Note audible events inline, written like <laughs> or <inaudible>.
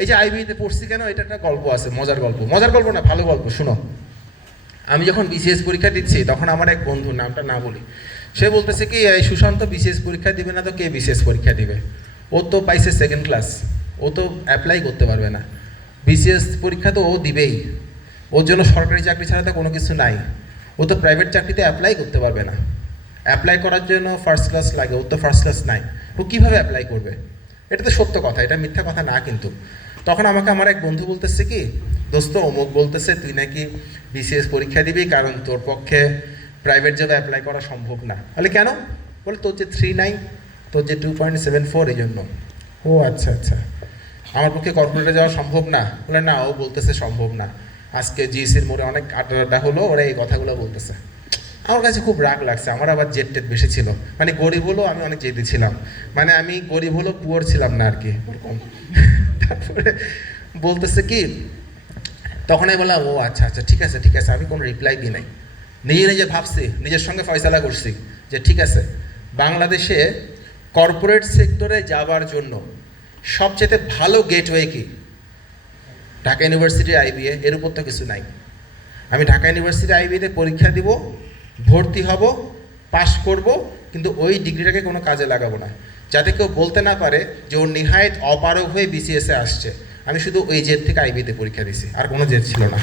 এই যে আইবিতে পড়ছি কেন, এটা একটা গল্প আছে, মজার গল্প। মজার গল্প না, ভালো গল্প, শুনো। আমি যখন বিসিএস পরীক্ষা দিচ্ছি, তখন আমার এক বন্ধু নামটা না বলি। সে বলতেছে কি, এই সুশান্ত বিসিএস পরীক্ষা দিবে না তো কে বিসিএস পরীক্ষা দিবে? ও তো পাইছে সেকেন্ড ক্লাস ও তো অ্যাপ্লাই করতে পারবে না। বিসিএস পরীক্ষা তো ও দিবেই। ওর জন্য সরকারি চাকরি ছাড়া তো কোনো কিছু নাই। ও তো প্রাইভেট চাকরিতে অ্যাপ্লাই করতে পারবে না। অ্যাপ্লাই করার জন্য ফার্স্ট ক্লাস লাগে, ওর তো ফার্স্ট ক্লাস নাই। ও কীভাবে অ্যাপ্লাই করবে? এটা তো সত্য কথা, এটা মিথ্যা কথা না কিন্তু। তখন আমাকে আমার এক বন্ধু বলতেছে কি, দোস্ত, অমুক বলতেছে, তুই নাকি বিসিএস পরীক্ষা দিবি, কারণ তোর পক্ষে প্রাইভেট জবে অ্যাপ্লাই করা সম্ভব না। তাহলে কেন? বলে, তোর যে থ্রি নাইন তোর যে টু পয়েন্ট সেভেন ফোর এই জন্য। ও আচ্ছা আচ্ছা। আমার পক্ষে কর্পোরেটে যাওয়া সম্ভব না। বলে, না, ও বলতেছে সম্ভব না। আজকে জিএসির মোড়ে অনেক আড্ডা হলো, ওরা এই কথাগুলো বলতেছে। আমার কাছে খুব রাগ লাগছে, আমার আবার জেট টেট বেশি ছিল। মানে গরিব হলেও আমি অনেক জেদি ছিলাম। মানে আমি গরিব হলেও পুয়ার ছিলাম না আর কি, ওরকম। <laughs> তারপরে বলতেছে কি, তখন আমি বললাম, ও আচ্ছা আচ্ছা ঠিক আছে ঠিক আছে, আমি কোনো রিপ্লাই দিই নাই। নিজে নিজে ভাবছি, নিজের সঙ্গে ফয়সালা করছি যে ঠিক আছে, বাংলাদেশে কর্পোরেট সেক্টরে যাওয়ার জন্য সবচেয়ে ভালো গেটওয়ে কি? ঢাকা ইউনিভার্সিটি আইবিএ এর উপর তো কিছু নাই। আমি ঢাকা ইউনিভার্সিটি আইবিতে পরীক্ষা দিব ভর্তি হব, পাশ করব, কিন্তু ওই ডিগ্রিটাকে কোনো কাজে লাগাবো না। যাতে কেউ বলতে না পারে যে ওর নিহায়ত অপারগ হয়ে বিসিএসে আসছে। আমি শুধু ওই জেদ থেকে আইবিতে পরীক্ষা দিছি আর কোনো জেদ ছিল না।